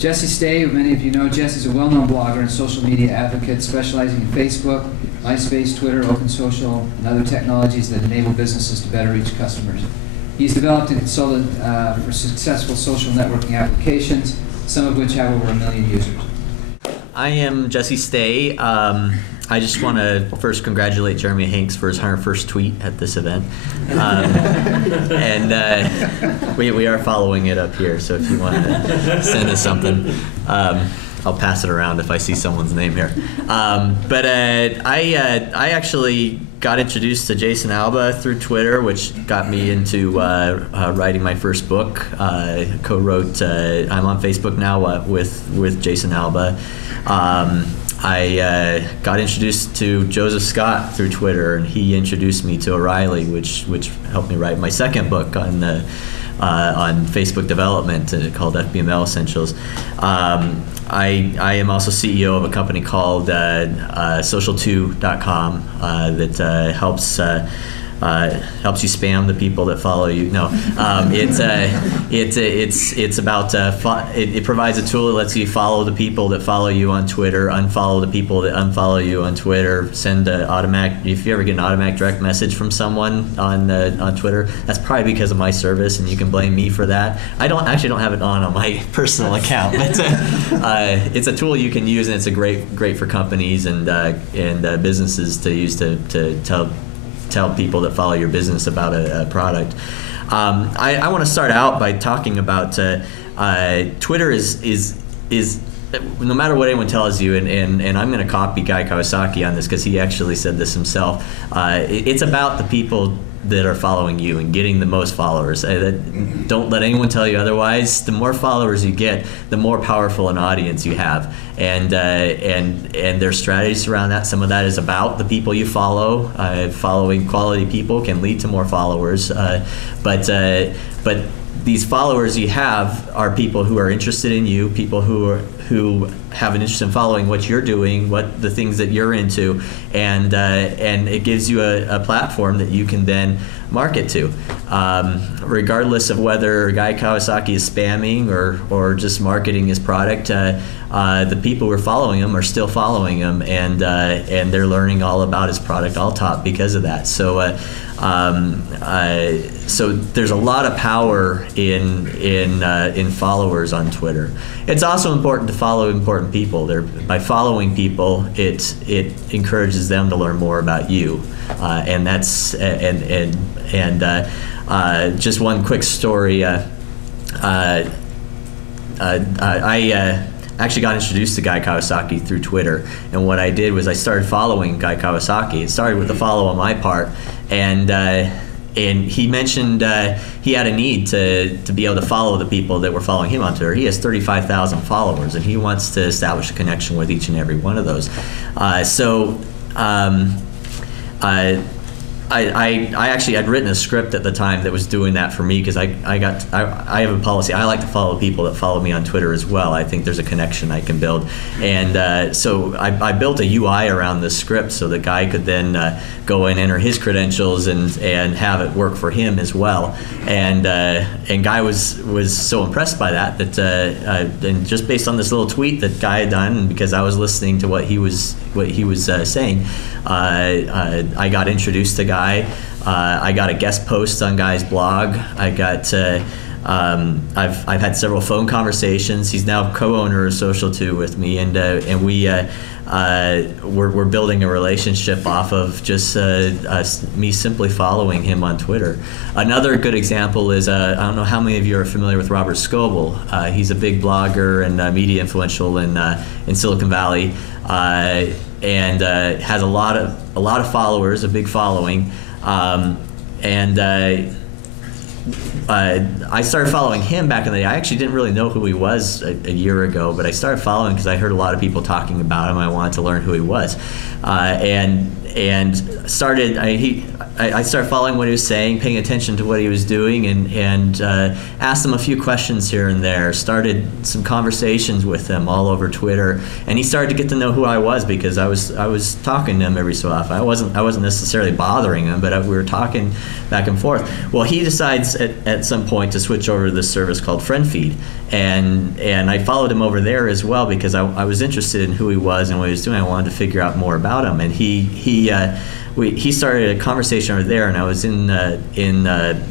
Jessie Stay, who many of you know, Jessie's a well-known blogger and social media advocate specializing in Facebook, MySpace, Twitter, Open Social, and other technologies that enable businesses to better reach customers. He's developed and consulted for successful social networking applications, some of which have over 1 million users. I am Jessie Stay. I just want to first congratulate Jeremy Hanks for his 101st tweet at this event. And we are following it up here, so if you want to send us something, I'll pass it around if I see someone's name here. But I actually got introduced to Jason Alba through Twitter, which got me into writing my first book. Co-wrote, I'm on Facebook now with Jason Alba. I got introduced to Joseph Scott through Twitter, and he introduced me to O'Reilly, which helped me write my second book on Facebook development called FBML Essentials. I am also CEO of a company called Social2.com that helps you spam the people that follow you. No, it's about it provides a tool that lets you follow the people that follow you on Twitter, unfollow the people that unfollow you on Twitter, send an automatic. If you ever get an automatic direct message from someone on Twitter, that's probably because of my service, and you can blame me for that. I don't have it on my personal account, but it's a tool you can use, and it's a great for companies and businesses to use to tell people that follow your business about a product. I want to start out by talking about Twitter is no matter what anyone tells you, and I'm going to copy Guy Kawasaki on this because he actually said this himself. It's about the people that are following you and getting the most followers. Don't let anyone tell you otherwise. The more followers you get, the more powerful an audience you have, and there's strategies around that. Some of that is about the people you follow. Following quality people can lead to more followers, but these followers you have are people who are interested in you, people who have an interest in following what you're doing, what the things that you're into, and it gives you a platform that you can then market to, regardless of whether Guy Kawasaki is spamming or just marketing his product. The people who are following him are still following him, and they're learning all about his product all top because of that. So there's a lot of power in followers on Twitter. It's also important to follow important people. By following people, it encourages them to learn more about you, and that's just one quick story. I actually got introduced to Guy Kawasaki through Twitter, and what I did was I started following Guy Kawasaki. It started with a follow on my part, and he mentioned he had a need to be able to follow the people that were following him on Twitter. He has 35,000 followers, and he wants to establish a connection with each and every one of those. I actually had written a script at the time that was doing that for me, because I have a policy. I like to follow people that follow me on Twitter as well. I think there's a connection I can build, and so I built a UI around this script so the guy could then go and enter his credentials and have it work for him as well. And Guy was so impressed by that and just based on this little tweet that Guy had done, and because I was listening to what he was saying. I got introduced to Guy. I got a guest post on Guy's blog. I've had several phone conversations. He's now co-owner of Social2 with me, and we're building a relationship off of just me simply following him on Twitter. Another good example is I don't know how many of you are familiar with Robert Scoble. He's a big blogger and media influential in Silicon Valley. And has a lot of followers, a big following, I started following him back in the day. I actually didn't really know who he was a year ago, but I started following because I heard a lot of people talking about him. I wanted to learn who he was, and started. I started following what he was saying, paying attention to what he was doing, and asked him a few questions here and there. Started some conversations with him all over Twitter, and he started to get to know who I was because I was talking to him every so often. I wasn't necessarily bothering him, but we were talking back and forth. Well, he decides at some point to switch over to this service called FriendFeed, and I followed him over there as well because I was interested in who he was and what he was doing. I wanted to figure out more about him, and he started a conversation over there, and I was in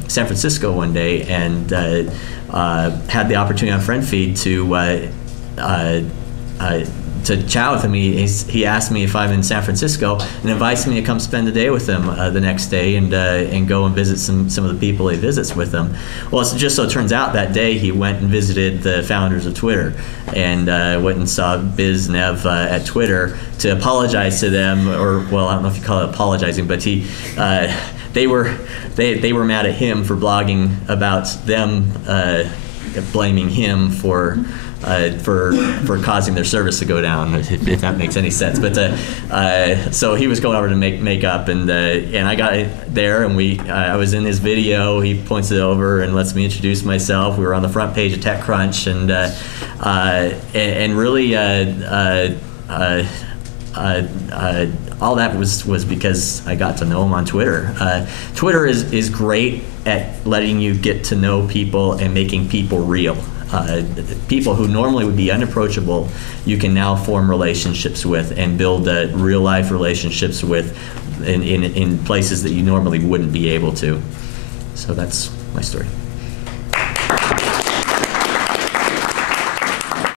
San Francisco one day and had the opportunity on FriendFeed to chat with him. He asked me if I'm in San Francisco and invites me to come spend the day with him the next day and go and visit some of the people he visits with him. Well, it just so turns out that day he went and visited the founders of Twitter and went and saw Biz Nev at Twitter to apologize to them, or well, I don't know if you call it apologizing, but they were mad at him for blogging about them, blaming him for causing their service to go down, if that makes any sense. But so he was going over to make up, and I got there, and I was in his video. He points it over and lets me introduce myself. We were on the front page of TechCrunch, and really all that was because I got to know him on Twitter. Twitter is great at letting you get to know people and making people real. People who normally would be unapproachable, you can now form relationships with and build real life relationships with in places that you normally wouldn't be able to. So that's my story.